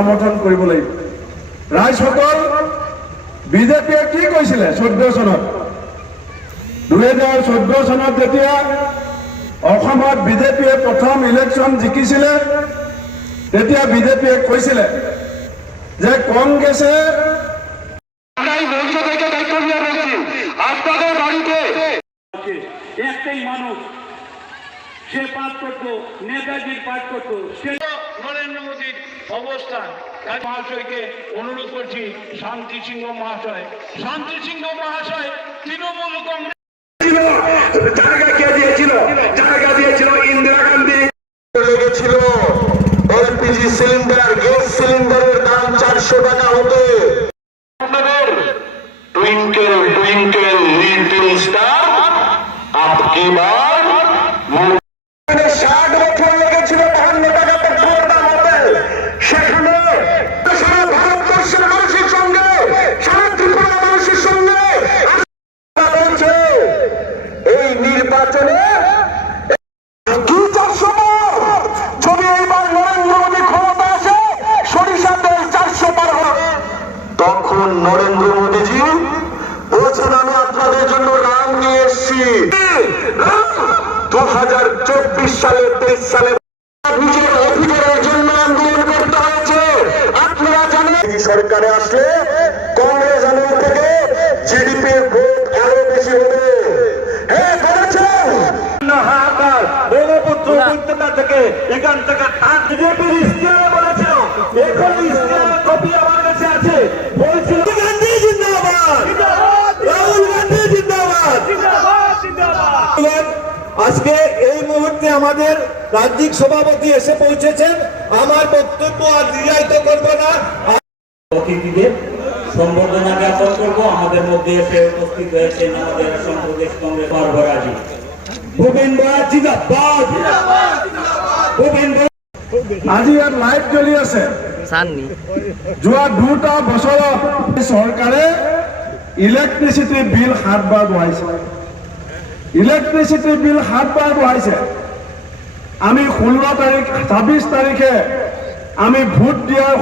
সমৰ্থন কৰিব লাগিব। ৰাইজসকল, বিজেপিয়ে কি কৈছিলে 14 চনত? 2014 চনত যেতিয়া অসমত বিজেপিয়ে প্ৰথম ইলেকশ্যন জিকিছিলে, তেতিয়া বিজেপিয়ে কৈছিলে যে কংগ্ৰেছে আপনাদের বাড়িতে একটাই মানুষ সে পাঠ করতো, নেতাজির পাঠ করতো, সে নরেন্দ্র মোদীর অবস্থান। মহাশয়কে অনুরোধ করছি, শান্তি সিংহ মহাশয় তৃণমূল কংগ্রেস জায়গা দিয়েছিল ইন্দিরা গান্ধী। লেগেছিল এলপিজি সিলিন্ডার, গ্যাস সিলিন্ডারের দাম 400 টাকা হতো। আপনাদের টুইঙ্কেল টুইঙ্কেল লিটল স্টার আপকি বার 60 বছর লেগেছিল 52 টাকা পেট্রোলের দাম হতে। সেখানে সারা ভারতবর্ষের মানুষের সঙ্গে, সারা ত্রিপুরা মানুষের সঙ্গে বলছে এই নির্বাচনে কি 400 যদি এইবার নরেন্দ্র মোদী ক্ষমতা আসে, সরিষা তেল 400 পার হবে। তখন নরেন্দ্র মোদীজি বলছেন আমি আপনাদের জন্য রাম নিয়ে এসছি। 2024 সালে 23 সালে নিজের অধিকারের জন্য আন্দোলন করতে হয়েছে। আপনারা জানেন সরকারে আসলে কংগ্রেস আমল থেকে জিডিপির ভোট আরো বেশি হবে। হ্যাঁ বলেছেন হাহাকার ব্রহ্মপুত্র উপত্যকা থেকে এখান থেকে বিজেপির ইস্তেহারে বলেছিল, এখন ইস্তেহারের কপি আমার কাছে আছে। বলছিল গান্ধী জিন্দাবাদ, রাহুল গান্ধী জিন্দাবাদ। আজকে এই মুহূর্তে আমাদের রাজ্যিক সভাপতি এসে পৌঁছেছেন। আমার বক্তব্য আর দীর্ঘায়িত করব না। অতিথিদের সম্বর্ধনা জ্ঞাপন করব। আমাদের মধ্যে এসে উপস্থিত হয়েছেন আমাদের আসাম প্রদেশ কংগ্রেস সভাপতি ভূপেন বরা জিন্দাবাদ। আজি ইয়াত লাইভ চলি আছে। যোৱা 2টা বছৰত চৰকাৰে ইলেক্ট্ৰিচিটি বিল 7 বাৰ বঢ়াইছে। ইলেক্ট্ৰিচিটি বিল 7 বাৰ বঢ়াইছে। আমি 16 তাৰিখ 26 তাৰিখে আমি ভোট দিয়াৰ